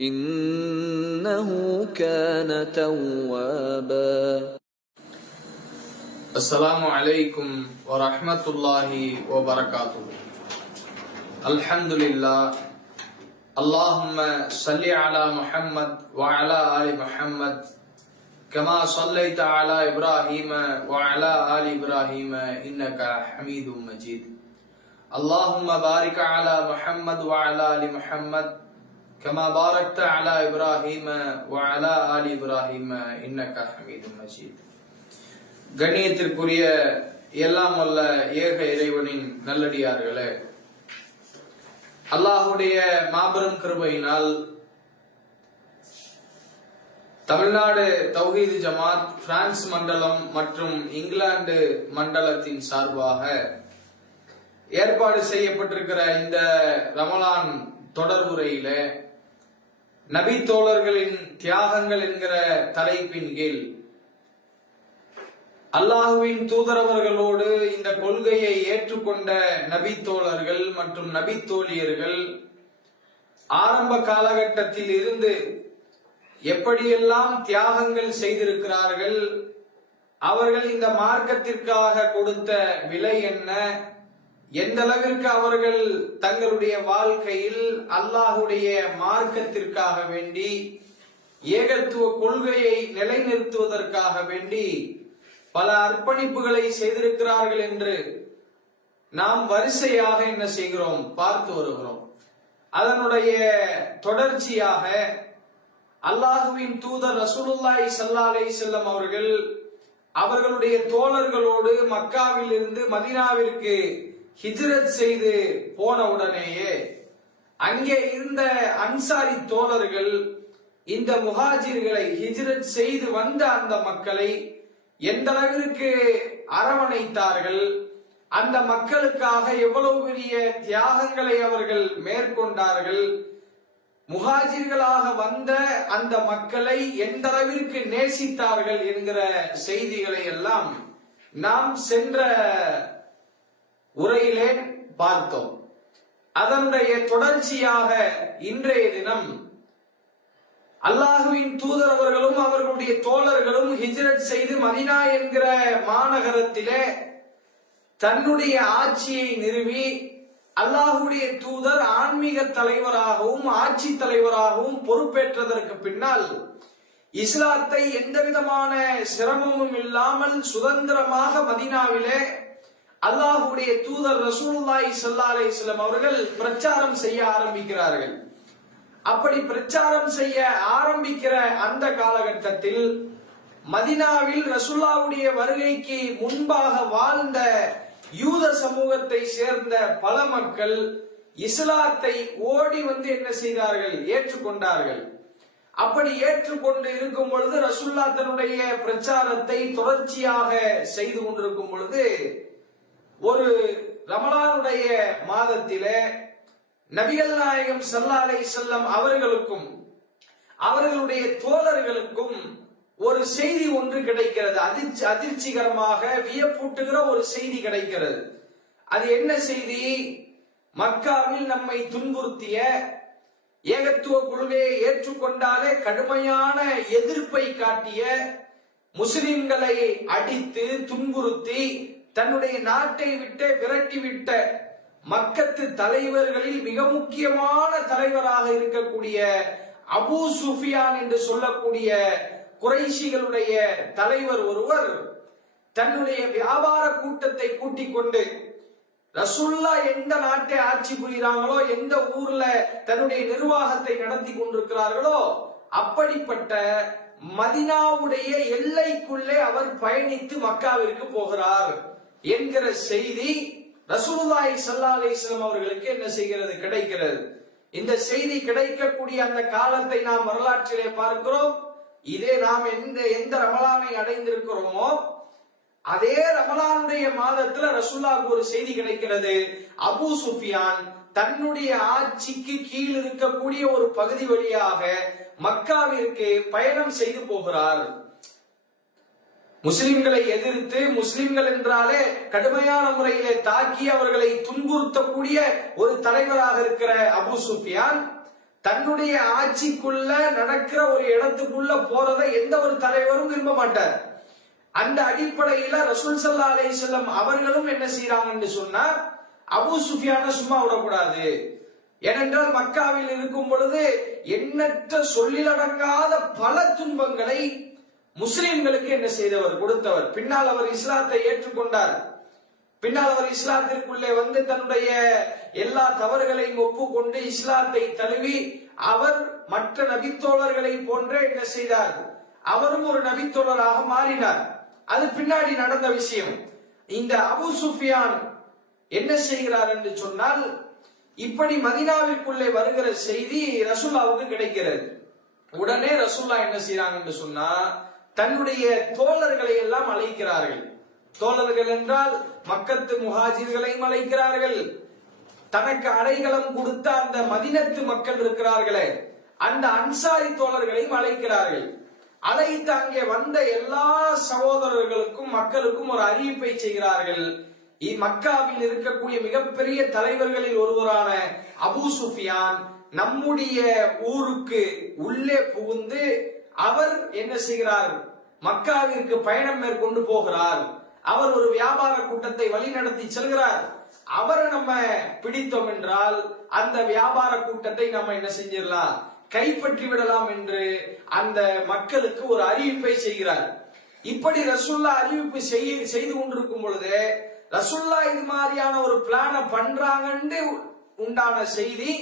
إنه كان توابا. السلام عليكم ورحمة الله وبركاته. الحمد لله. اللهم صل على محمد وعلى آل محمد كما صليت على إبراهيم وعلى آل إبراهيم إنك حميد مجيد. اللهم بارك على محمد وعلى آل محمد كما باركت على إبراهيم وعلى آل إبراهيم إنك حميد مجيد கண்ணியத்திற்குரிய எல்லாம் வல்ல ஏக இறைவனின் நல்லடியார்களே அல்லாஹுடைய மாபெரும் கிருபையினால் தமிழ்நாடு தௌஹீது ஜமாத் பிரான்ஸ் மண்டலம் மற்றும் இங்கிலாந்து மண்டலத்தின் சார்பாக ஏற்பாடு செய்யப்பட்டிருக்கிற இந்த ரமலான் தொடர்புரையில நபி தோழர்களின் தியாகங்கள் என்கிற தலைப்பின் கீழ் அல்லாஹுவின் தூதரவர்களோடு இந்த கொள்கையை ஏற்றுக்கொண்ட நபி தோழர்கள் மற்றும் நபி தோழியர்கள் ஆரம்ப காலகட்டத்தில் இருந்து எப்படியெல்லாம் தியாகங்கள் செய்திருக்கிறார்கள் அவர்கள் இந்த மார்க்கத்திற்காக கொடுத்த விலை என்ன எந்த அளவிற்கு அவர்கள் தங்களுடைய வாழ்க்கையில் அல்லாஹுடைய மார்க்கத்திற்காக வேண்டி ஏகத்துவ கொள்கையை நிலைநிறுத்துவதற்காக வேண்டி பல அர்ப்பணிப்புகளை செய்திருக்கிறார்கள் என்று நாம் வரிசையாக என்ன செய்கிறோம் பார்த்து வருகிறோம். அதனுடைய தொடர்ச்சியாக அல்லாஹுவின் தூதர் ரசூலுல்லாஹி சல்லாலை அலைஹி செல்லம் அவர்கள் அவர்களுடைய தோழர்களோடு மக்காவில் இருந்து மதினாவிற்கு ஹிஜ்ரத் செய்து போன உடனேயே அங்கே இருந்த அன்சாரி தோழர்கள் இந்த முஹாஜிர்களை ஹிஜ்ரத் செய்து வந்த அந்த மக்களை எந்த அளவிற்கு அரவணைத்தார்கள் அந்த மக்களுக்காக எவ்வளவு பெரிய தியாகங்களை அவர்கள் மேற்கொண்டார்கள் முகாஜிர்களாக வந்த அந்த மக்களை எந்த அளவிற்கு நேசித்தார்கள் என்கிற செய்திகளை எல்லாம் நாம் சென்ற உரையிலே பார்த்தோம். அதனுடைய தொடர்ச்சியாக இன்றைய தினம் அல்லாஹுவின் தூதர் அவர்களும் அவர்களுடைய தோழர்களும் ஹிஜ்ரத் செய்து மதினா என்கிற மாநகரத்திலே தன்னுடைய ஆட்சியை நிறுவி அல்லாஹுடைய தூதர் ஆன்மீக தலைவராகவும் ஆட்சி தலைவராகவும் பொறுப்பேற்றதற்கு பின்னால் இஸ்லாத்தை எந்த விதமான சிரமமும் இல்லாமல் சுதந்திரமாக மதினாவிலே அல்லாஹுடைய தூதர் ரசூலுல்லாஹி சல்லா அலைஹி வஸல்லம் அவர்கள் பிரச்சாரம் செய்ய ஆரம்பிக்கிறார்கள். அப்படி பிரச்சாரம் செய்ய ஆரம்பிக்கிற அந்த காலகட்டத்தில் மதினாவில் ரசுல்லாவுடைய வருகைக்கு முன்பாக வாழ்ந்த யூத சமூகத்தை சேர்ந்த பல மக்கள் இஸ்லாத்தை ஓடி வந்து என்ன செய்தார்கள்? ஏற்றுக்கொண்டார்கள். அப்படி ஏற்றுக்கொண்டு இருக்கும் பொழுது ரசுல்லா தன்னுடைய பிரச்சாரத்தை தொடர்ச்சியாக செய்து கொண்டிருக்கும் பொழுது ஒரு ரமலானுடைய மாதத்திலே நபிகள் நாயகம் சல்லாலை செல்லம் அவர்களுக்கும் அவர்களுடைய தோழர்களுக்கும் ஒரு செய்தி ஒன்று கிடைக்கிறது. அதிர்ச்சி அதிர்ச்சிகரமாக வியப்பூட்டுகிற ஒரு செய்தி கிடைக்கிறது. அது என்ன செய்தி? மக்காவில் நம்மை துன்புறுத்திய ஏகத்துவ கொள்கையை ஏற்றுக்கொண்டாலே கடுமையான எதிர்ப்பை காட்டிய முஸ்லிம்களை அடித்து துன்புறுத்தி தன்னுடைய நாட்டை விட்டு விரட்டிவிட்ட மக்கத்து தலைவர்களில் மிக முக்கியமான தலைவராக இருக்கக்கூடிய அபூ சுஃபியான் என்று சொல்லக்கூடிய குறைஷிகளுடைய தலைவர் ஒருவர் தன்னுடைய வியாபார கூட்டத்தை கூட்டிக் கொண்டு ரசுல்லா எந்த நாட்டை ஆட்சி புரிகிறாங்களோ எந்த ஊர்ல தன்னுடைய நிர்வாகத்தை நடத்தி கொண்டிருக்கிறார்களோ அப்படிப்பட்ட மதினாவுடைய எல்லைக்குள்ளே அவர் பயணித்து மக்காவிற்கு போகிறார். என்கிற செய்தி ரசூலுல்லாஹி சல்லா அலிஸ்லாம் அவர்களுக்கு என்ன செய்கிறது? கிடைக்கிறது. இந்த செய்தி கிடைக்கக்கூடிய அந்த காலத்தை நாம் வரலாற்றிலே பார்க்கிறோம். இதே நாம் எந்த எந்த ரமலானை அடைந்திருக்கிறோமோ அதே ரமலானுடைய மாதத்துல ரசூல்லாவுக்கு ஒரு செய்தி கிடைக்கிறது. அபு சுஃபியான் தன்னுடைய ஆட்சிக்கு கீழ் இருக்கக்கூடிய ஒரு பகுதி வழியாக மக்காவிற்கு பயணம் செய்து போகிறார். முஸ்லிம்களை எதிர்த்து முஸ்லிம்கள் என்றாலே கடுமையான முறையிலே தாக்கி அவர்களை துன்புறுத்தக்கூடிய ஒரு தலைவராக இருக்கிற அபு சுஃபியான் தன்னுடைய ஆட்சிக்குள்ள நடக்கிற ஒரு இடத்துக்குள்ள போறதை எந்த ஒரு தலைவரும் விரும்ப மாட்டார். அந்த அடிப்படையில ரசூல் சல்லா செல்லம் அவர்களும் என்ன செய்யறாங்கன்னு சொன்னா அபு சுஃபியான சும்மா விடக்கூடாது. ஏனென்றால் மக்காவில் இருக்கும் பொழுது எண்ணற்ற சொல்லிலடங்காத பல துன்பங்களை முஸ்லிம்களுக்கு என்ன செய்தவர்? கொடுத்தவர். பின்னால் அவர் இஸ்லாத்தை ஏற்றுக்கொண்டார். பின்னால் அவர் இஸ்லாத்திற்குள்ளே வந்து தன்னுடைய எல்லா தவறுகளையும் ஒப்புக்கொண்டு இஸ்லாத்தை தழுவி அவர் மற்ற நபித்தோழர்களை போன்றே என்ன செய்தார்? அவரும் ஒரு நபித்தோழராக மாறினார். அது பின்னாடி நடந்த விஷயம். இந்த அபு சுஃபியான் என்ன செய்கிறார் என்று சொன்னால் இப்படி மதினாவிற்குள்ளே வருகிற செய்தி ரசூல்லாவுக்கு கிடைக்கிறது. உடனே ரசூல்லா என்ன செய்யறாங்க என்று சொன்னா தன்னுடைய தோழர்களை எல்லாம் அழைக்கிறார்கள். தோழர்கள் என்றால் மக்கத்து முஹாஜிர்களையும் அழைக்கிறார்கள். தனக்கு அடைகலம் கொடுத்த அந்த மதினத்து மக்கள் இருக்கிறார்களே அந்த அன்சாரி தோழர்களையும் அழைக்கிறார்கள். அழைத்து அங்கே வந்த எல்லா சகோதரர்களுக்கும் மக்களுக்கும் ஒரு அறிவிப்பை செய்கிறார்கள். இ- மக்காவில் இருக்கக்கூடிய மிகப்பெரிய தலைவர்களில் ஒருவரான அபு சுஃபியான் நம்முடைய ஊருக்கு உள்ளே புகுந்து அவர் என்ன செய்கிறார்? மக்காவிற்கு பயணம் மேற்கொண்டு போகிறார். அவர் ஒரு வியாபார கூட்டத்தை வழிநடத்தி செல்கிறார். அவரை நம்ம பிடித்தோம் என்றால் அந்த வியாபார கூட்டத்தை நம்ம என்ன செஞ்சிடலாம்? கைப்பற்றி விடலாம் என்று அந்த மக்களுக்கு ஒரு அறிவிப்பை செய்கிறார். இப்படி ரசுல்லா அறிவிப்பு செய்ய செய்து கொண்டிருக்கும் பொழுது ரசுல்லா இது மாதிரியான ஒரு பிளான பண்றாங்கன்னு உண்டான செய்தி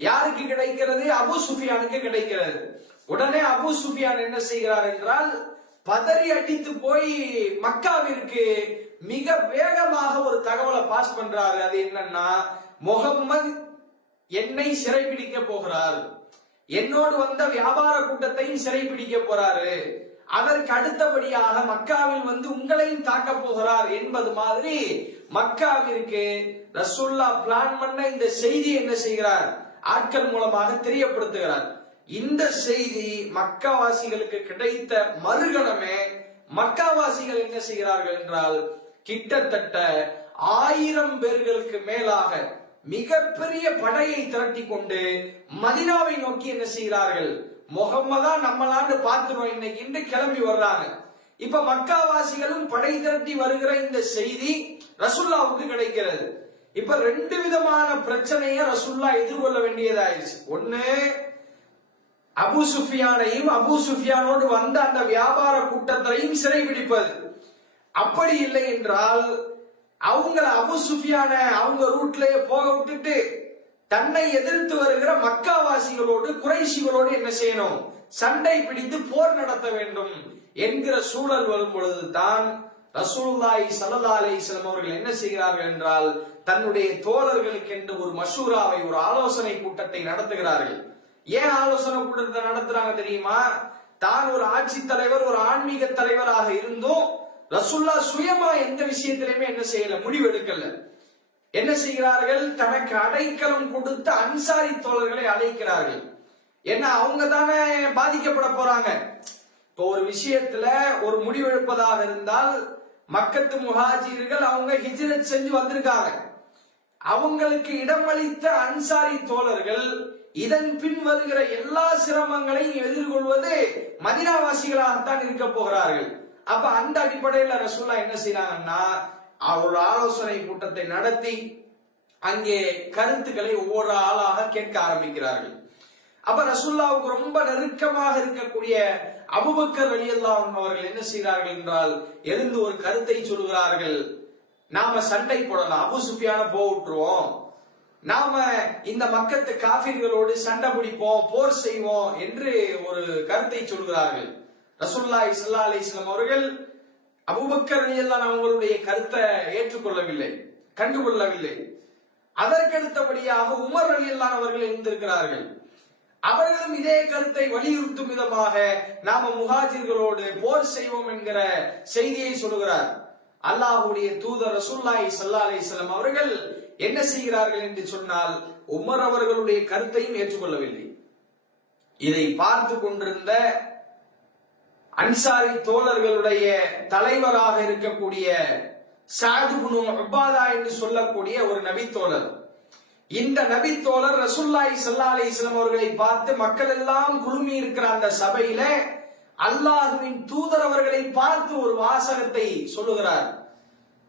யாருக்கு கிடைக்கிறது? அபு சுஃபியானுக்கு கிடைக்கிறது. உடனே அபு சுஃபியான் என்ன செய்கிறார் என்றால் பதறி அடித்து போய் மக்காவிற்கு மிக வேகமாக ஒரு தகவலை பாஸ் பண்றாரு. அது என்னன்னா முகம்மது என்னை சிறைபிடிக்க போகிறார். என்னோடு வந்த வியாபார கூட்டத்தையும் சிறைபிடிக்க போறாரு. அதற்கு அடுத்தபடியாக மக்காவில் வந்து உங்களையும் தாக்க போகிறார் என்பது மாதிரி மக்காவிற்கு ரசுல்லா பிளான் பண்ண இந்த செய்தி என்ன செய்கிறார்? ஆட்கள் மூலமாக தெரியப்படுத்துகிறார். இந்த செய்தி மக்காவாசிகளுக்கு கிடைத்த மறுகணமே மக்காவாசிகள் என்ன செய்கிறார்கள் என்றால் கிட்டத்தட்ட ஆயிரம் பேர்களுக்கு மேலாக மிகப்பெரிய படையை திரட்டி கொண்டு மதினாவை நோக்கி என்ன செய்கிறார்கள்? முகம்மதா நம்மளாண்டு பார்க்கிறோம் இன்னைக்கு இன்று கிளம்பி வர்றாங்க. இப்ப மக்காவாசிகளும் படை திரட்டி வருகிற இந்த செய்தி ரசுல்லாவுக்கு கிடைக்கிறது. இப்ப ரெண்டு விதமான பிரச்சனையை ரசுல்லா எதிர்கொள்ள வேண்டியதாயிருச்சு. ஒண்ணு அபு சுஃபியானையும் அபு சுஃபியானோடு வந்த அந்த வியாபார கூட்டத்தையும் சிறைபிடிப்பது அப்படி இல்லை என்றால் அவங்கள அபு சுஃபியான அவங்க ரூட்லயே போக விட்டுட்டு தன்னை எதிர்த்து வருகிற மக்காவாசிகளோடு குறைசிகளோடு என்ன செய்யணும்? சண்டை பிடித்து போர் நடத்த வேண்டும் என்கிற சூழல் வரும் பொழுதுதான் ரசூல்லாய் ஸல்லல்லாஹு அலைஹி அவர்கள் என்ன செய்கிறார்கள் என்றால் தன்னுடைய தோழர்களுக்கு என்று ஒரு மஷூராவை ஒரு ஆலோசனை கூட்டத்தை நடத்துகிறார்கள். ஏன் ஆலோசனை கூட்டத்தை நடத்துறாங்க தெரியுமா? தான் ஒரு ஆட்சி தலைவர் ஒரு ஆன்மீக தலைவராக இருந்தும் ரசுல்லா சுயமா எந்த விஷயத்திலுமே என்ன செய்யல? முடிவெடுக்கல. என்ன செய்கிறார்கள்? தனக்கு அடைக்கலம் கொடுத்த அன்சாரி தோழர்களை அழைக்கிறார்கள். ஏன்னா அவங்க தானே பாதிக்கப்பட போறாங்க? இப்போ ஒரு விஷயத்துல ஒரு முடிவெடுப்பதாக இருந்தால் மக்கத்து முஹாஜிர்கள் அவங்க ஹிஜ்ரத் செஞ்சு வந்திருக்காங்க. அவங்களுக்கு இடமளித்த அன்சாரி தோழர்கள் இதன் பின் வருகிற எல்லா சிரமங்களையும் எதிர்கொள்வது மதினாவாசிகளாகத்தான் இருக்க போகிறார்கள். அப்ப அந்த அடிப்படையில ரசூல்லா என்ன செய்யறாங்கன்னா ஒரு ஆலோசனை கூட்டத்தை நடத்தி அங்கே கருத்துக்களை ஒவ்வொரு ஆளாக கேட்க ஆரம்பிக்கிறார்கள். அப்ப ரசுல்லாவுக்கு ரொம்ப நெருக்கமாக இருக்கக்கூடிய அபுபக்கர் ரலியல்லாஹு அவர்கள் என்ன செய்கிறார்கள் என்றால் எழுந்து ஒரு கருத்தை சொல்கிறார்கள். நாம சண்டை போடலாம். அபு சுஃபியான போட்டுருவோம் நாம இந்த மக்கத்து காபிர்களோடு சண்டை பிடிப்போம் போர் செய்வோம் என்று ஒரு கருத்தை சொல்கிறார்கள். ரசுல்லா இஸ்லா அலி இஸ்லாம் அவர்கள் அபூபக்கர் அவங்களுடைய கருத்தை ஏற்றுக்கொள்ளவில்லை கண்டுகொள்ளவில்லை. அதற்கடுத்தபடியாக உமர் அலி அவர்கள் இருந்திருக்கிறார்கள் அவர்களும் இதே கருத்தை வலியுறுத்தும் விதமாக நாம முஹாஜிர்களோடு போர் செய்வோம் என்கிற செய்தியை சொல்லுகிறார் அல்லாஹுடைய தூதர் ரசூல்லாய் சல்லா அலிஸ்லாம் அவர்கள் என்ன செய்கிறார்கள் என்று சொன்னால் உமர் அவர்களுடைய கருத்தையும் ஏற்றுக்கொள்ளவில்லை. இதை பார்த்து கொண்டிருந்த அன்சாரி தோழர்களுடைய தலைவராக இருக்கக்கூடிய சாதுபுனு அப்பாதா என்று சொல்லக்கூடிய ஒரு நபித்தோழர். இந்த நபித்தோழர் ரசுல்லாய் சல்லா அலிஸ்லாம் அவர்களை பார்த்து மக்கள் எல்லாம் குழுமி இருக்கிற அந்த சபையில அல்லாஹுவின் தூதர் அவர்களை பார்த்து ஒரு வாசகத்தை சொல்லுகிறார்.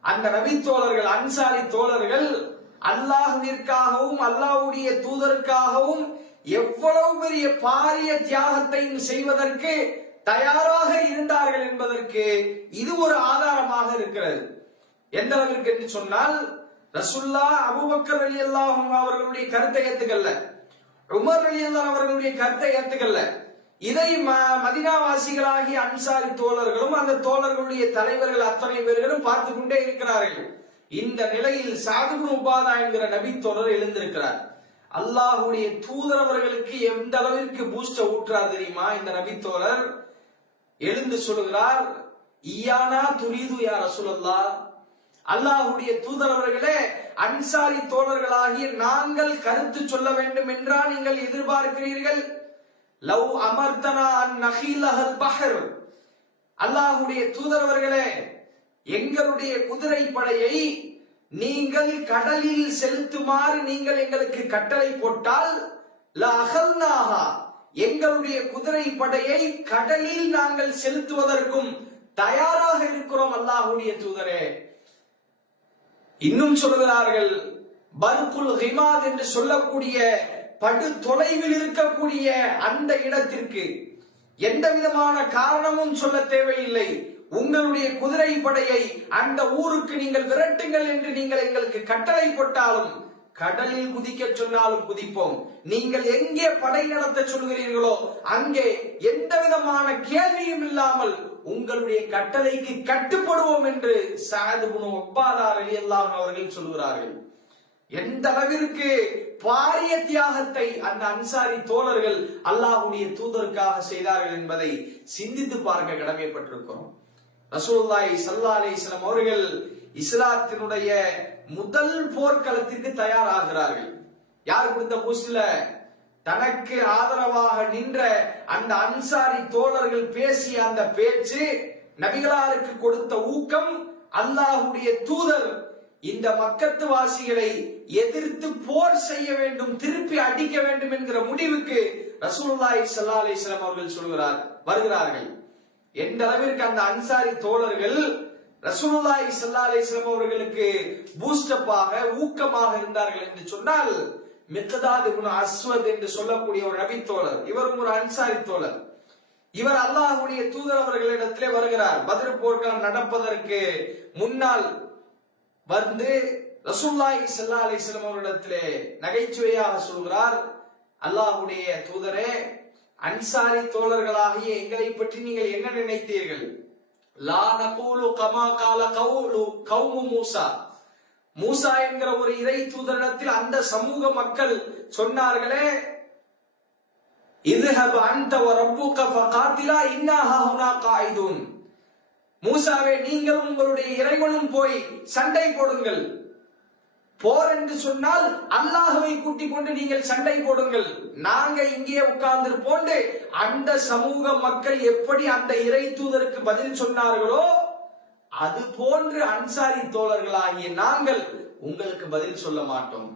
அந்த நபித்தோழர்கள் அன்சாரி தோழர்கள் அல்லாஹுவிற்காகவும் அல்லாஹ்வுடைய தூதருக்காகவும் எவ்வளவு பெரிய பாரிய தியாகத்தையும் செய்வதற்கு தயாராக இருந்தார்கள் என்பதற்கு இது ஒரு ஆதாரமாக இருக்கிறது. எந்த அளவிற்கு என்று சொன்னால் ரசுல்லா அபுபக்கர் அலி அல்லாஹும் அவர்களுடைய கருத்தை ஏத்துக்கல்ல உமர் அலி அல்லாஹ் அவர்களுடைய கருத்தை ஏத்துக்கல்ல இதை ம- மதினாவாசிகளாகிய அன்சாரி தோழர்களும் அந்த தோழர்களுடைய தலைவர்கள் அத்தனை பேர்களும் பார்த்து கொண்டே இருக்கிறார்கள். இந்த நிலையில் சாதுபுன் உபாதா என்கிற நபி தொடர் எழுந்திருக்கிறார். அல்லாஹுடைய தூதர் அவர்களுக்கு எந்த அளவிற்கு பூஸ்ட ஊற்றார் தெரியுமா? இந்த நபி தோழர் எழுந்து சொல்லுகிறார் ஈயானா துரிது யார் ரசூலல்லா அல்லாஹுடைய தூதர் அவர்களே அன்சாரி தோழர்களாகிய நாங்கள் கருத்து சொல்ல வேண்டும் என்றா நீங்கள் எதிர்பார்க்கிறீர்கள்? லவ் அமர்தனா அன் நஹீலஹல் பஹர். அல்லாஹுடைய தூதர் அவர்களே எங்களுடைய குதிரை படையை நீங்கள் கடலில் செலுத்துமாறு நீங்கள் எங்களுக்கு கட்டளை போட்டால் எங்களுடைய குதிரை படையை கடலில் நாங்கள் செலுத்துவதற்கும் தயாராக இருக்கிறோம் அல்லாஹுடைய தூதரே. இன்னும் சொல்கிறார்கள் பர்குல் ஹிமாத் என்று சொல்லக்கூடிய படு தொலைவில் இருக்கக்கூடிய அந்த இடத்திற்கு எந்த விதமான காரணமும் சொல்ல தேவையில்லை. உங்களுடைய குதிரை படையை அந்த ஊருக்கு நீங்கள் விரட்டுங்கள் என்று நீங்கள் எங்களுக்கு கட்டளை போட்டாலும் கடலில் குதிக்க சொன்னாலும் குதிப்போம். நீங்கள் எங்கே படை நடத்த சொல்கிறீர்களோ அங்கே எந்த விதமான கேள்வியும் இல்லாமல் உங்களுடைய கட்டளைக்கு கட்டுப்படுவோம் என்று சாது குணு ஒப்பாதார் எல்லாம் அவர்கள் சொல்கிறார்கள் எந்த அளவிற்கு பாரிய தியாகத்தை அந்த அன்சாரி தோழர்கள் அல்லாஹுடைய தூதருக்காக செய்தார்கள் என்பதை சிந்தித்து பார்க்க கடமைப்பட்டிருக்கிறோம். ரசூல்லாய் சல்லா அலைஹி அவர்கள் இஸ்லாத்தினுடைய முதல் போர்க்களத்திற்கு தயாராகிறார்கள். யார் கொடுத்த பூஸ்ட்ல? தனக்கு ஆதரவாக நின்ற அந்த அன்சாரி தோழர்கள் பேசிய அந்த பேச்சு நபிகளாருக்கு கொடுத்த ஊக்கம் அல்லாஹுடைய தூதர் இந்த மக்கத்து வாசிகளை எதிர்த்து போர் செய்ய வேண்டும் திருப்பி அடிக்க வேண்டும் என்கிற முடிவுக்கு ரசூலுல்லாஹி சல்லா அலிஸ்லாம் அவர்கள் சொல்கிறார் வருகிறார்கள். எந்த அளவிற்கு அந்த அன்சாரி தோழர்கள் ரசூலுல்லாஹி ஸல்லல்லாஹு அலைஹி வஸல்லம் அவர்களுக்கு பூஸ்டப்பாக ஊக்கமாக இருந்தார்கள் என்று சொன்னால் மிக்தாத் இப்னு அஸ்வத் என்று சொல்லக்கூடிய ஒரு நபி தோழர் இவரும் ஒரு அன்சாரி தோழர். இவர் அல்லாஹ்வுடைய தூதர் அவர்களிடத்திலே வருகிறார். பதில் போர்க்களம் நடப்பதற்கு முன்னால் வந்து ரசூலுல்லாஹி ஸல்லல்லாஹு அலைஹி வஸல்லம் அவர்களிடத்திலே நகைச்சுவையாக சொல்கிறார். அல்லாஹ்வுடைய தூதரே அன்சாரி தோழர்களாகிய எங்களை பற்றி நீங்கள் என்ன நினைத்தீர்கள்? லா நகூலு கமா கால கவுலு கவுமு மூசா. மூசா என்கிற ஒரு இறை தூதரிடத்தில் அந்த சமூக மக்கள் சொன்னார்களே இதுஹப் அன்த வ ரப்புக ஃபகாத்திலா இன்னா ஹாஹுனா காயிதுன். மூசாவே நீங்களும் உங்களுடைய இறைவனும் போய் சண்டை போடுங்கள். போர் என்று சொன்னால் அல்லாஹுவை கூட்டிக் கொண்டு நீங்கள் சண்டை போடுங்கள். நாங்க இங்கே உட்கார்ந்து போண்டு அந்த சமூக மக்கள் எப்படி அந்த இறை தூதருக்கு பதில் சொன்னார்களோ அது போன்று அன்சாரி தோழர்களாகிய நாங்கள் உங்களுக்கு பதில் சொல்ல மாட்டோம்.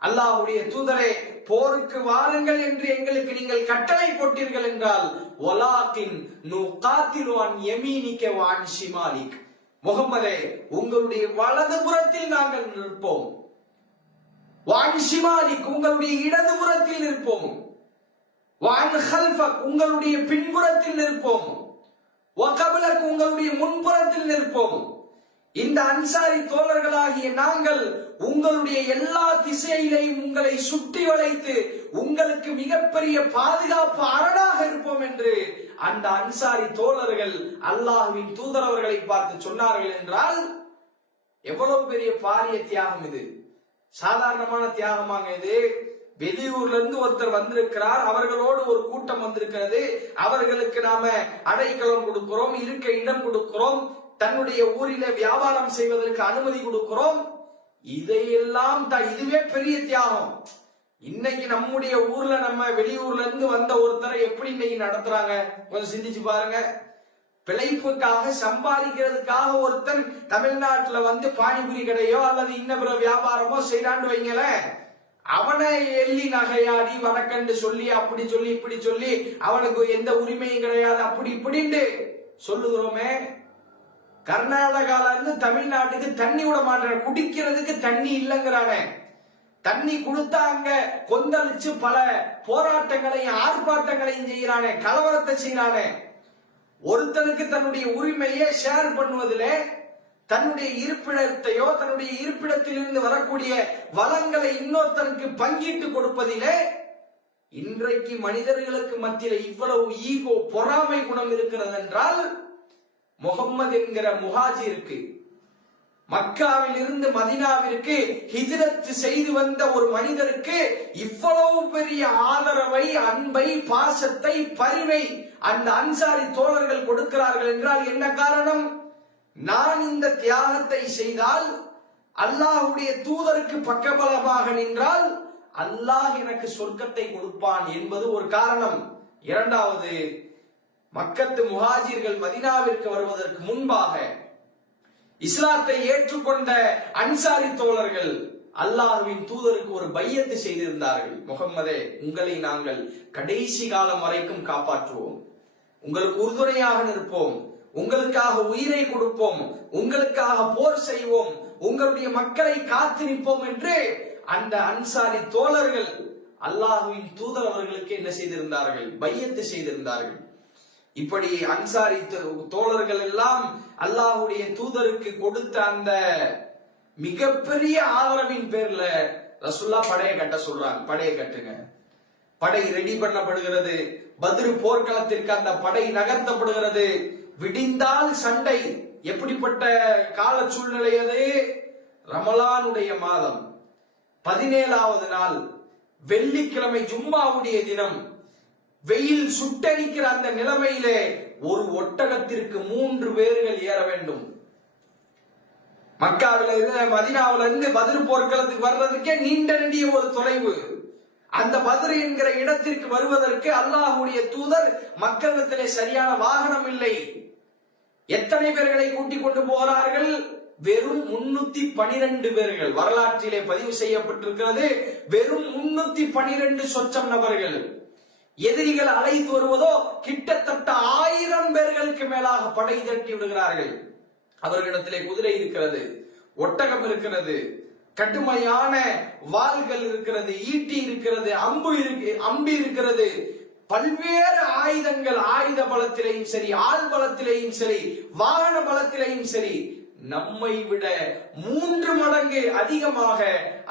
அல்லாஹ்வுடைய தூதரே போருக்கு வாருங்கள் என்று எங்களுக்கு நீங்கள் கட்டளை போட்டீர்கள் என்றால் ஒலாக்கின் நூ காத்திருவான் எமீனிக்க வான் ஷிமாலிக். முகமதே உங்களுடைய வலது புறத்தில் நாங்கள் நிற்போம். வான்ஷிமாலிக் உங்களுடைய இடதுபுறத்தில் நிற்போம். வான் ஹல்ஃபக் உங்களுடைய பின்புறத்தில் நிற்போம். வகபலக் உங்களுடைய முன்புறத்தில் நிற்போம். இந்த அன்சாரி தோழர்களாகிய நாங்கள் உங்களுடைய எல்லா திசையிலையும் உங்களை சுற்றி வளைத்து உங்களுக்கு மிகப்பெரிய பாதுகாப்பு அரணாக இருப்போம் என்று அந்த அன்சாரி தோழர்கள் அல்லாஹ்வின் தூதரவர்களை பார்த்து சொன்னார்கள் என்றால் எவ்வளவு பெரிய பாரிய தியாகம் இது. சாதாரணமான தியாகமாங்க இது. வெளியூர்ல இருந்து ஒருத்தர் வந்திருக்கிறார். அவர்களோடு ஒரு கூட்டம் வந்திருக்கிறது. அவர்களுக்கு நாம அடைக்கலம் கொடுக்கிறோம் இருக்க இடம் கொடுக்கிறோம் தன்னுடைய ஊரில வியாபாரம் செய்வதற்கு அனுமதி கொடுக்கிறோம். இதையெல்லாம் தான் இதுவே பெரிய தியாகம். இன்னைக்கு நம்முடைய ஊர்ல நம்ம வெளியூர்ல இருந்து வந்த ஒருத்தரை எப்படி இன்னைக்கு நடத்துறாங்க? கொஞ்சம் சிந்திச்சு பாருங்க. பிழைப்புக்காக சம்பாதிக்கிறதுக்காக ஒருத்தன் தமிழ்நாட்டுல வந்து பானிபுரி கடையோ அல்லது இன்னபிற வியாபாரமோ செய்யறான்னு வைங்களேன். அவனை எள்ளி நகையாடி வணக்கண்டு சொல்லி அப்படி சொல்லி இப்படி சொல்லி அவனுக்கு எந்த உரிமையும் கிடையாது. அப்படி இப்படின்னு சொல்லுகிறோமே. கர்நாடகால இருந்து தமிழ்நாட்டுக்கு தண்ணி விட மாட்டான். குடிக்கிறதுக்கு தண்ணி இல்லைங்கிறானே. தண்ணி கொடுத்தாங்க கொந்தளிச்சு பல போராட்டங்களையும் ஆர்ப்பாட்டங்களையும் செய்யறானே கலவரத்தை செய்யறானே ஒருத்தனுக்கு தன்னுடைய உரிமையை ஷேர் பண்ணுவதிலே தன்னுடைய இருப்பிடத்தையோ தன்னுடைய இருப்பிடத்திலிருந்து வரக்கூடிய வளங்களை இன்னொருத்தனுக்கு பங்கிட்டு கொடுப்பதிலே இன்றைக்கு மனிதர்களுக்கு மத்தியில இவ்வளவு ஈகோ பொறாமை குணம் இருக்கிறது என்றால் முகம்மது என்கிற முஹாஜிருக்கு மக்காவில் இருந்து மதினாவிற்கு ஹிஜ்ரத் செய்து வந்த ஒரு மனிதருக்கு இவ்வளவு பெரிய ஆதரவை அன்பை பாசத்தை பரிவை அந்த அன்சாரி தோழர்கள் கொடுக்கிறார்கள் என்றால் என்ன காரணம்? நான் இந்த தியாகத்தை செய்தால் அல்லாஹ்வுடைய தூதருக்கு பக்கபலமாக நின்றால் அல்லாஹ் எனக்கு சொர்க்கத்தை கொடுப்பான் என்பது ஒரு காரணம். இரண்டாவது மக்கத்து முஹாஜிர்கள் மதினாவிற்கு வருவதற்கு முன்பாக இஸ்லாத்தை ஏற்றுக்கொண்ட அன்சாரி தோழர்கள் அல்லாஹ்வின் தூதருக்கு ஒரு பையத்து செய்திருந்தார்கள். முகம்மதே உங்களை நாங்கள் கடைசி காலம் வரைக்கும் காப்பாற்றுவோம். உங்களுக்கு உறுதுணையாக நிற்போம். உங்களுக்காக உயிரை கொடுப்போம். உங்களுக்காக போர் செய்வோம். உங்களுடைய மக்களை காத்து நிற்போம் என்று அந்த அன்சாரி தோழர்கள் அல்லாஹுவின் தூதர் அவர்களுக்கு என்ன செய்திருந்தார்கள்? பையத்து செய்திருந்தார்கள். இப்படி அன்சாரி தோழர்கள் எல்லாம் அல்லாஹுடைய தூதருக்கு கொடுத்த அந்த மிகப்பெரிய ஆதரவின் பேர்ல ரசுல்லா படையை கட்ட சொல்றாங்க. படையை கட்டுங்க. படை ரெடி பண்ணப்படுகிறது. பத்ரு போர்க்களத்திற்கு அந்த படை நகர்த்தப்படுகிறது. விடிந்தால் சண்டை. எப்படிப்பட்ட கால சூழ்நிலை அது? ரமலானுடைய மாதம். பதினேழாவது நாள். வெள்ளிக்கிழமை ஜும்மாவுடைய தினம். வெயில் சுட்டரிக்கிற அந்த நிலைமையிலே ஒரு ஒட்டகத்திற்கு மூன்று பேர்கள் ஏற வேண்டும். மக்காவில இருந்து மதினாவில இருந்து பதில் போர்க்களத்துக்கு வர்றதுக்கே நீண்ட நெடிய ஒரு தொலைவு. அந்த பதில் என்கிற இடத்திற்கு வருவதற்கு அல்லாஹுடைய தூதர் மக்களிடத்திலே சரியான வாகனம் இல்லை. எத்தனை பேர்களை கூட்டிக் கொண்டு போகிறார்கள்? வெறும் முன்னூத்தி பனிரெண்டு பேர்கள். வரலாற்றிலே பதிவு செய்யப்பட்டிருக்கிறது. வெறும் முன்னூத்தி பனிரெண்டு சொச்சம் நபர்கள். எதிரிகள் அழைத்து வருவதோ கிட்டத்தட்ட ஆயிரம் பேர்களுக்கு மேலாக படை திரட்டி விடுகிறார்கள். அவர்களிடத்திலே குதிரை இருக்கிறது. ஒட்டகம் இருக்கிறது. கடுமையான வாள்கள் இருக்கிறது ஈட்டி இருக்கிறது அம்பு இருக்கு அம்பு இருக்கிறது. பல்வேறு ஆயுதங்கள் ஆயுத பலத்திலையும் சரி ஆள் பலத்திலையும் சரி வாகன பலத்திலையும் சரி நம்மை விட மூன்று மடங்கு அதிகமாக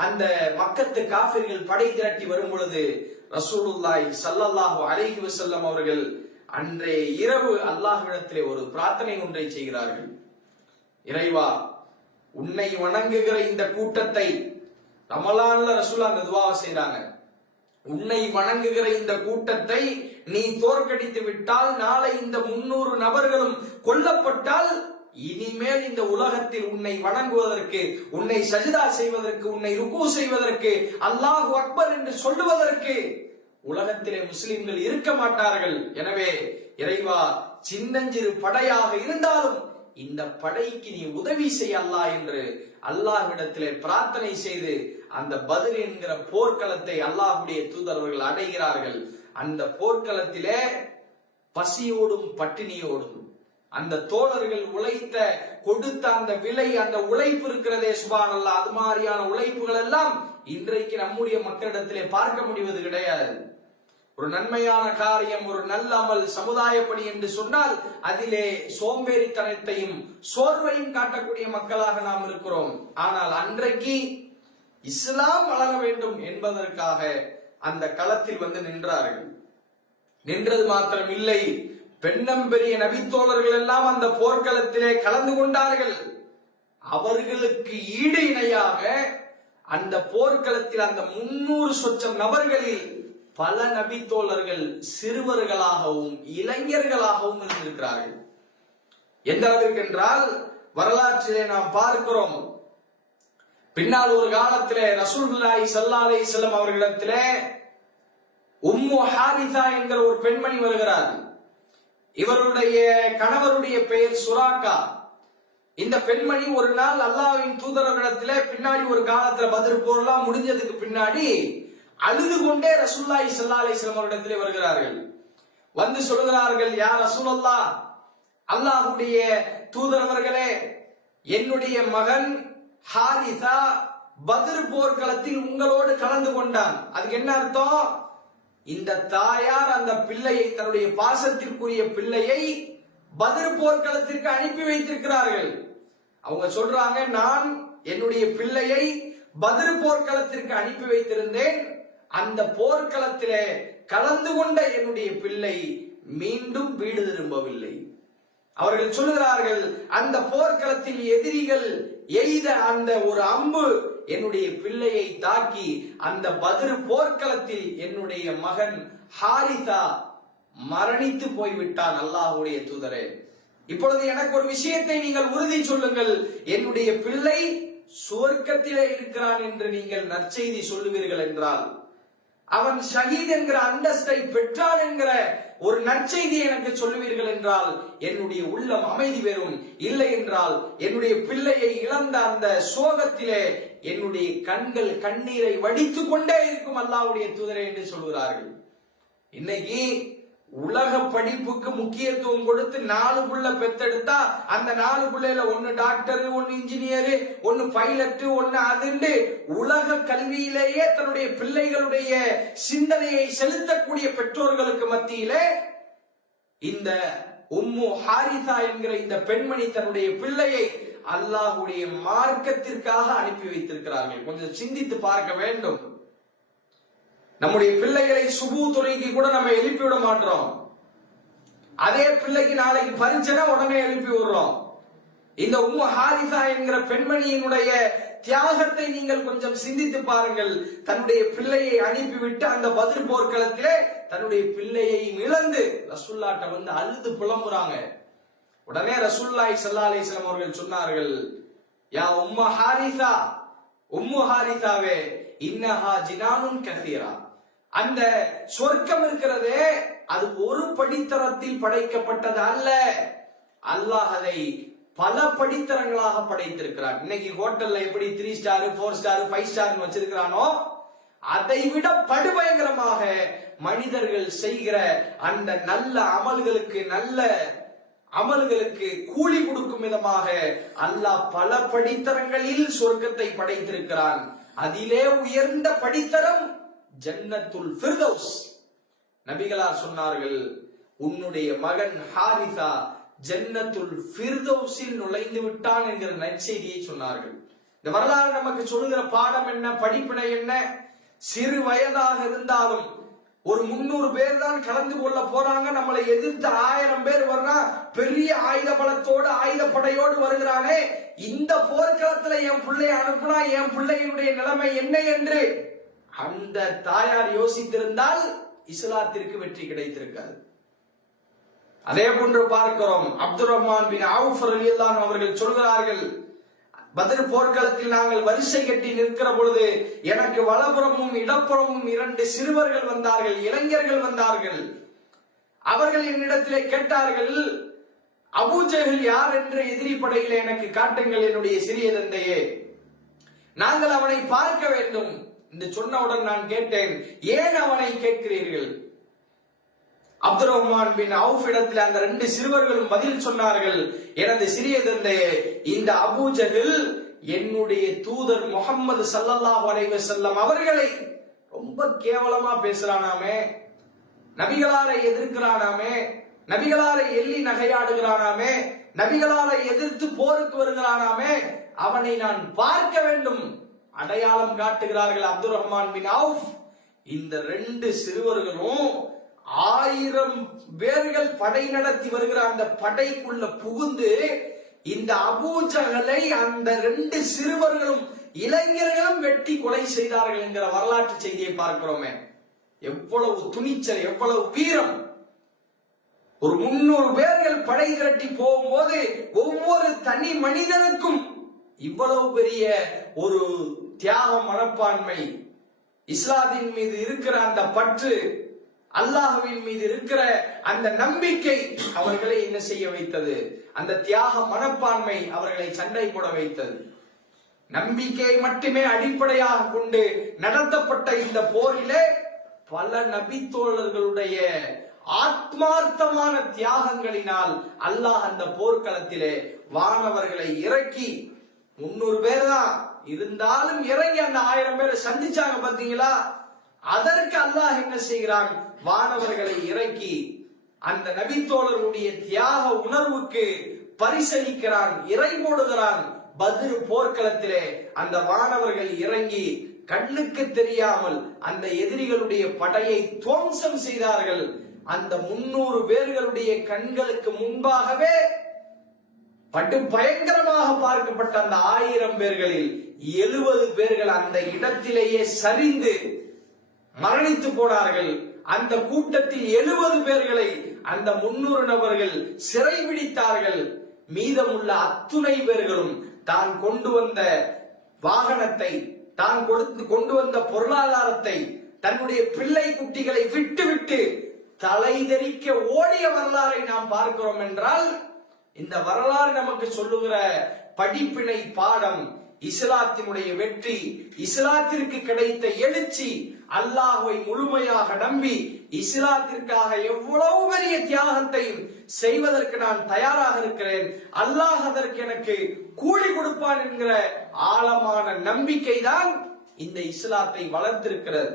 அந்த மக்கத்து காபிர்கள் படை திரட்டி வரும் பொழுது ரசூலுல்லாய் சல்லல்லாஹு அலைஹி வசல்லம் அவர்கள் அன்றைய இரவு அல்லாஹ்விடத்திலே ஒரு பிரார்த்தனை ஒன்றை செய்கிறார்கள். இறைவா உன்னை வணங்குகிற இந்த கூட்டத்தை ரமலான்ல ரசூலா அந்த துவாவை செய்றாங்க. உன்னை வணங்குகிற இந்த கூட்டத்தை நீ தோற்கடித்து விட்டால் நாளை இந்த முன்னூறு நபர்களும் கொல்லப்பட்டால் இனிமேல் இந்த உலகத்தில் உன்னை வணங்குவதற்கு உன்னை சஜிதா செய்வதற்கு உன்னை ருக்கு செய்வதற்கு அல்லாஹு அக்பர் என்று சொல்லுவதற்கு உலகத்திலே முஸ்லிம்கள் இருக்க மாட்டார்கள். எனவே இறைவா சின்னஞ்சிறு படையாக இருந்தாலும் இந்த படைக்கு நீ உதவி செய் அல்லா என்று அல்லாஹ்விடத்திலே பிரார்த்தனை செய்து அந்த பதில் என்கிற போர்க்களத்தை அல்லாஹுடைய தூதரவர்கள் அடைகிறார்கள். அந்த போர்க்களத்திலே பசியோடும் பட்டினியோடும் அந்த தோழர்கள் உழைத்த கொடுத்த அந்த விலை அந்த உழைப்பு இருக்கிறதே சுபான் அல்லா அது மாதிரியான உழைப்புகள் எல்லாம் இன்றைக்கு நம்முடைய மக்களிடத்திலே பார்க்க முடிவது கிடையாது. ஒரு நன்மையான காரியம் ஒரு நல்ல அமல் சமுதாய பணி என்று சொன்னால் அதிலே சோம்பேறித்தனத்தையும் சோர்வையும் காட்டக்கூடிய மக்களாக நாம் இருக்கிறோம். ஆனால் அன்றைக்கு இஸ்லாம் வளர வேண்டும் என்பதற்காக அந்த களத்தில் வந்து நின்றார்கள். நின்றது மாத்திரம் இல்லை பெண்ணம் பெரிய நபித்தோழர்கள் எல்லாம் அந்த போர்க்களத்திலே கலந்து கொண்டார்கள். அவர்களுக்கு ஈடு இணையாக அந்த போர்க்களத்தில் அந்த முன்னூறு சொச்சம் நபர்களில் பல நபித்தோழர்கள் சிறுவர்களாகவும் இளைஞர்களாகவும் இருந்திருக்கிறார்கள். எந்த அளவிற்கு என்றால் வரலாற்றிலே நாம் பார்க்கிறோம். பின்னால் ஒரு காலத்திலே ரசூல்லாய் ஸல்லல்லாஹு அலைஹி செல்லம் அவர்களிடத்திலே உம்மு ஹாரிதா என்கிற ஒரு பெண்மணி வருகிறார். இவருடைய கணவருடைய பெயர் சுராக்கா. இந்த பெண்மணி ஒரு நாள் அல்லாஹ்வின் தூதரர்களிடத்திலே பின்னாடி ஒரு காலத்துல பதில் போர்லாம் முடிஞ்சதுக்கு பின்னாடி அழுது கொண்டே ரசுல்லாய் சல்லா அலைஹி வஸல்லம் வருகிறார்கள். வந்து சொல்கிறார்கள் யார் ரசூலல்லா அல்லாஹுடைய தூதரவர்களே என்னுடைய மகன் ஹாரிசா பத்ர் போர்க்களத்தில் உங்களோடு கலந்து கொண்டான். அதுக்கு என்ன அர்த்தம்? இந்த தாயார் அந்த பிள்ளையை தன்னுடைய பாசத்திற்குரிய பிள்ளையை பத்ர் போர்க்களத்திற்கு அனுப்பி வைத்திருக்கிறார்கள். அவங்க சொல்றாங்க நான் என்னுடைய பிள்ளையை பத்ர் போர்க்களத்திற்கு அனுப்பி வைத்திருந்தேன். அந்த போர்க்களத்திலே கலந்து கொண்ட என்னுடைய பிள்ளை மீண்டும் வீடு திரும்பவில்லை. அவர்கள் சொல்லுகிறார்கள் அந்த போர்க்களத்தில் எதிரிகள் எய்த அந்த ஒரு அம்பு என்னுடைய பிள்ளையை தாக்கி அந்த பதிர் போர்க்களத்தில் என்னுடைய மகன் ஹாரிதா மரணித்து போய்விட்டான் அல்லாஹுடைய தூதரே. இப்பொழுது எனக்கு ஒரு விஷயத்தை நீங்கள் உறுதி சொல்லுங்கள். என்னுடைய பிள்ளை சுவர்க்கத்திலே இருக்கிறான் என்று நீங்கள் நற்செய்தி சொல்லுவீர்கள் என்றால் அவன் ஷஹீத் என்கிற அந்தஸ்தை பெற்றான் என்கிற ஒரு நற்செய்தி எனக்கு சொல்லுவீர்கள் என்றால் என்னுடைய உள்ளம் அமைதி பெறும். இல்லை என்றால் என்னுடைய பிள்ளையை இழந்த அந்த சோகத்திலே என்னுடைய கண்கள் கண்ணீரை வடித்துக் கொண்டே இருக்கும் அல்லாவுடைய தூதரை என்று சொல்கிறார்கள் இன்னைக்கு உலக படிப்புக்கு முக்கியத்துவம் கொடுத்து நாலு புள்ள பெத்தெடுத்தா அந்த நாலு புள்ளையில ஒன்னு டாக்டர் ஒன்னு இன்ஜினியர் ஒன்னு பைலட் ஒன்னு அதுண்டு உலக கல்வியிலேயே தன்னுடைய பிள்ளைகளுடைய சிந்தனையை செலுத்தக்கூடிய பெற்றோர்களுக்கு மத்தியிலே இந்த உம்மு ஹாரிதா என்கிற இந்த பெண்மணி தன்னுடைய பிள்ளையை அல்லாஹுடைய மார்க்கத்திற்காக அனுப்பி வைத்திருக்கிறார்கள். கொஞ்சம் சிந்தித்து பார்க்க வேண்டும். நம்முடைய பிள்ளைகளை சுபு துறைக்கு கூட நம்ம எழுப்பி விட மாட்டோம். அதே பிள்ளைக்கு நாளைக்கு பரிச்சனை உடனே எழுப்பி விடுறோம். இந்த உம்மு ஹாரிசா என்கிற பெண்மணியினுடைய தியாகத்தை நீங்கள் கொஞ்சம் சிந்தித்து பாருங்கள். தன்னுடைய பிள்ளையை அனுப்பிவிட்டு அந்த பதில் போர்க்களத்திலே தன்னுடைய பிள்ளையை இழந்து ரசுல்லாட்ட வந்து அழுது புலம்புறாங்க. உடனே ரசுல்லாய் சல்லா அலிஸ்லாம் அவர்கள் சொன்னார்கள் யா உம்ம ஹாரிசா உம்மு ஹாரிசாவே இன்னஹா ஜினானும் கசீரா. அந்த சொர்க்கம் இருக்கிறதே அது ஒரு படித்தரத்தில் படைக்கப்பட்டது அல்ல. அல்லாஹ் அதை பல படித்தரங்களாக படைத்திருக்கிறார். இன்னைக்கு ஹோட்டல்ல எப்படி three star four star five star வச்சிருக்கிறானோ அதை விட படுபயங்கரமாக மனிதர்கள் செய்கிற அந்த நல்ல அமல்களுக்கு நல்ல அமல்களுக்கு கூலி கொடுக்கும் விதமாக அல்லாஹ் பல படித்தரங்களில் சொர்க்கத்தை படைத்திருக்கிறான். அதிலே உயர்ந்த படித்தரம் ஜன்னத்துல் ஃபிர்தௌஸ். நபிகளார் சொன்னார்கள் உன்னுடைய மகன் ஹாரிதா ஜன்னத்துல் ஃபிர்தௌஸில் நுழைந்து விட்டான் என்கிற நற்செய்தியை சொன்னார்கள். இந்த வரலாறு நமக்கு சொல்லுகிற பாடம் என்ன படிப்பினை என்ன? சிறு வயதாக இருந்தாலும் ஒரு முன்னூறு பேர் தான் கலந்து கொள்ள போறாங்க. நம்மளை எதிர்த்து ஆயிரம் பேர் வர்றா பெரிய ஆயுத பலத்தோடு ஆயுத படையோடு வருகிறாங்க இந்த போர்க்களத்துல என் பிள்ளைய அனுப்புனா என் பிள்ளையினுடைய நிலைமை என்ன என்று அந்த தாயார் யோசித்திருந்தால் இஸ்லாத்திற்கு வெற்றி கிடைத்திருக்காது. அதே போன்று பார்க்கிறோம் அப்துல் ரஹ்மான் பின் அவுஃப் ரலியல்லாஹு அவர்கள் சொல்கிறார்கள் பதில் போர்க்களத்தில் நாங்கள் வரிசை கட்டி நிற்கிற பொழுது எனக்கு வலப்புறமும் இடப்புறமும் இரண்டு சிறுவர்கள் வந்தார்கள் இளைஞர்கள் வந்தார்கள். அவர்கள் என்னிடத்திலே கேட்டார்கள் அபூஜஹல் யார் என்ற எதிரி படையில எனக்கு காட்டுங்கள் என்னுடைய சிறிய தந்தையே. நாங்கள் அவனை பார்க்க வேண்டும். என்று சொன்னவுடன் நான் கேட்டேன் ஏன் அவனை கேட்கிறீர்கள்? அப்துல் ரஹ்மான் பின் அவுஃப் இடத்தில் அந்த ரெண்டு சிறுவர்களும் பதில் சொன்னார்கள் எனது சிறிய தந்தையே இந்த அபூஜகில் என்னுடைய தூதர் முகம்மது சல்லல்லாஹ் அலைவ செல்லம் அவர்களை ரொம்ப கேவலமா பேசுறானாமே நபிகளாரை எதிர்க்கிறானாமே நபிகளாரை எள்ளி நகையாடுகிறானாமே நபிகளாரை எதிர்த்து போருக்கு வருகிறானாமே அவனை நான் பார்க்க வேண்டும் அடையாளம் காட்டுகிறார்கள் அப்துல் ரஹ்மான் பின் அவுஃப். இந்த ரெண்டு சிறுவர்களும் ஆயிரம் பேர்கள் படை நடத்தி வருகிற அந்த படைக்குள்ள புகுந்து இந்த அபூஜகளை அந்த ரெண்டு சிறுவர்களும் இளைஞர்களும் வெட்டி கொலை செய்தார்கள் என்கிற வரலாற்று செய்தியை பார்க்கிறோமே. எவ்வளவு துணிச்சல் எவ்வளவு வீரம். ஒரு முன்னூறு பேர்கள் படை திரட்டி போகும்போது ஒவ்வொரு தனி மனிதனுக்கும் இவ்வளவு பெரிய ஒரு தியாக மனப்பான்மை. இஸ்லாத்தின் மீது இருக்கிற அந்த பற்று அல்லாஹவின் மீது இருக்கிற அந்த நம்பிக்கை அவர்களை என்ன செய்ய வைத்தது? அந்த தியாக மனப்பான்மை அவர்களை சண்டை போட வைத்தது. நம்பிக்கையை மட்டுமே அடிப்படையாக கொண்டு நடத்தப்பட்ட இந்த போரிலே பல நபித்தோழர்களுடைய ஆத்மார்த்தமான தியாகங்களினால் அல்லாஹ் அந்த போர்க்களத்திலே வானவர்களை இறக்கி முன்னூறு பேர் தான் இருந்தாலும் இறங்கி அந்த ஆயிரம் பேரை சந்திச்சாங்க பாத்தீங்களா? அதற்கு அல்லாஹ் என்ன செய்கிறான்? வானவர்களை இறக்கி அந்த நபித்தோழருடைய தியாக உணர்வுக்கு பரிசளிக்கிறான் இறை போடுகிறான் பதில் போர்க்களத்திலே அந்த வானவர்கள் இறங்கி கண்ணுக்கு தெரியாமல் அந்த எதிரிகளுடைய படையை துவம்சம் செய்தார்கள். அந்த முன்னூறு பேர்களுடைய கண்களுக்கு முன்பாகவே பட்டு பயங்கரமாக பார்க்கப்பட்ட அந்த ஆயிரம் பேர்களில் எழுபது பேர்கள் அந்த இடத்திலேயே சரிந்து மரணித்து போனார்கள். அந்த கூட்டத்தில் எழுபது பேர்களை அந்த முன்னூறு நபர்கள் சிறைபிடித்தார்கள் மீதமுள்ள அத்துணை பேர்களும் தான் கொண்டு வந்த வாகனத்தை தான் கொடுத்து கொண்டு வந்த பொருளாதாரத்தை தன்னுடைய பிள்ளை குட்டிகளை விட்டுவிட்டு தலைதெறிக்க ஓடிய வரலாறை நாம் பார்க்கிறோம் என்றால் இந்த வரலாறு நமக்கு சொல்லுகிற படிப்பினை பாடம் இஸ்லாத்தினுடைய வெற்றி இஸ்லாத்திற்கு கிடைத்த எழுச்சி அல்லாஹுவை முழுமையாக நம்பி இஸ்லாத்திற்காக எவ்வளவு பெரிய தியாகத்தையும் செய்வதற்கு நான் தயாராக இருக்கிறேன். அல்லாஹ் அதற்கு எனக்கு கூலி கொடுப்பான் என்கிற ஆழமான நம்பிக்கை தான் இந்த இஸ்லாத்தை வளர்த்திருக்கிறது.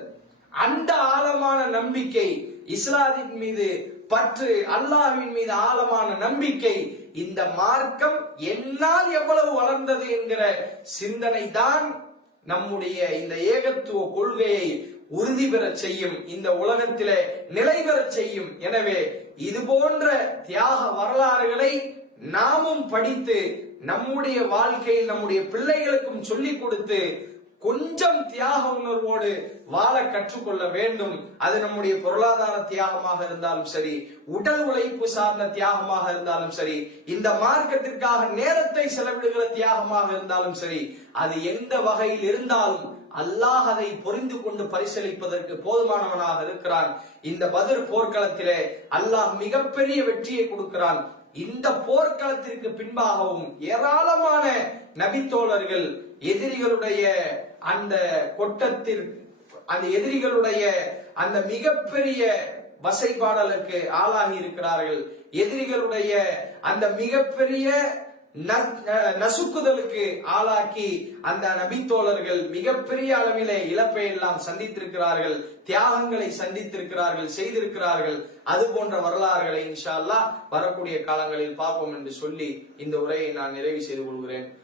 அந்த ஆழமான நம்பிக்கை இஸ்லாத்தின் மீது பற்று அல்லாஹ்வின் மீது ஆழமான நம்பிக்கை இந்த மார்க்கம் என்னால் எவ்வளவு வளர்ந்தது என்கிற சிந்தனை தான் நம்முடைய இந்த ஏகத்துவ கொள்கையை உறுதி பெறச் செய்யும் இந்த உலகத்திலே நிலை பெறச் செய்யும். எனவே இது போன்ற தியாக வரலாறுகளை நாமும் படித்து நம்முடைய வாழ்க்கையில் நம்முடைய பிள்ளைகளுக்கும் சொல்லிக் கொடுத்து கொஞ்சம் தியாக உணர்வோடு வாழ கற்றுக்கொள்ள வேண்டும். அது நம்முடைய பொருளாதார தியாகமாக இருந்தாலும் சரி உடல் உழைப்பு சார்ந்த தியாகமாக இருந்தாலும் சரி இந்த மார்க்கத்திற்காக நேரத்தை செலவிடுகிற தியாகமாக இருந்தாலும் சரி அது எந்த வகையில் இருந்தாலும் அல்லாஹ் அதை புரிந்து கொண்டு பரிசளிப்பதற்கு போதுமானவனாக இருக்கிறான். இந்த பதில் போர்க்களத்திலே அல்லாஹ் மிகப்பெரிய வெற்றியை கொடுக்கிறான். இந்த போர்க்களத்திற்கு பின்பாகவும் ஏராளமான நபித்தோழர்கள் எதிரிகளுடைய அந்த கொட்டத்திற்கு அந்த எதிரிகளுடைய அந்த மிகப்பெரிய வசைபாடலுக்கு ஆளாகி இருக்கிறார்கள். எதிரிகளுடைய அந்த மிகப்பெரிய ந- நசுக்குதலுக்கு ஆளாக்கி அந்த நபித்தோழர்கள் மிகப்பெரிய அளவிலே இழப்பை எல்லாம் சந்தித்திருக்கிறார்கள் தியாகங்களை சந்தித்திருக்கிறார்கள் செய்திருக்கிறார்கள். அது போன்ற வரலாறுகளை இன்ஷா அல்லாஹ் வரக்கூடிய காலங்களில் பார்ப்போம் என்று சொல்லி இந்த உரையை நான் நிறைவு செய்து கொள்கிறேன்.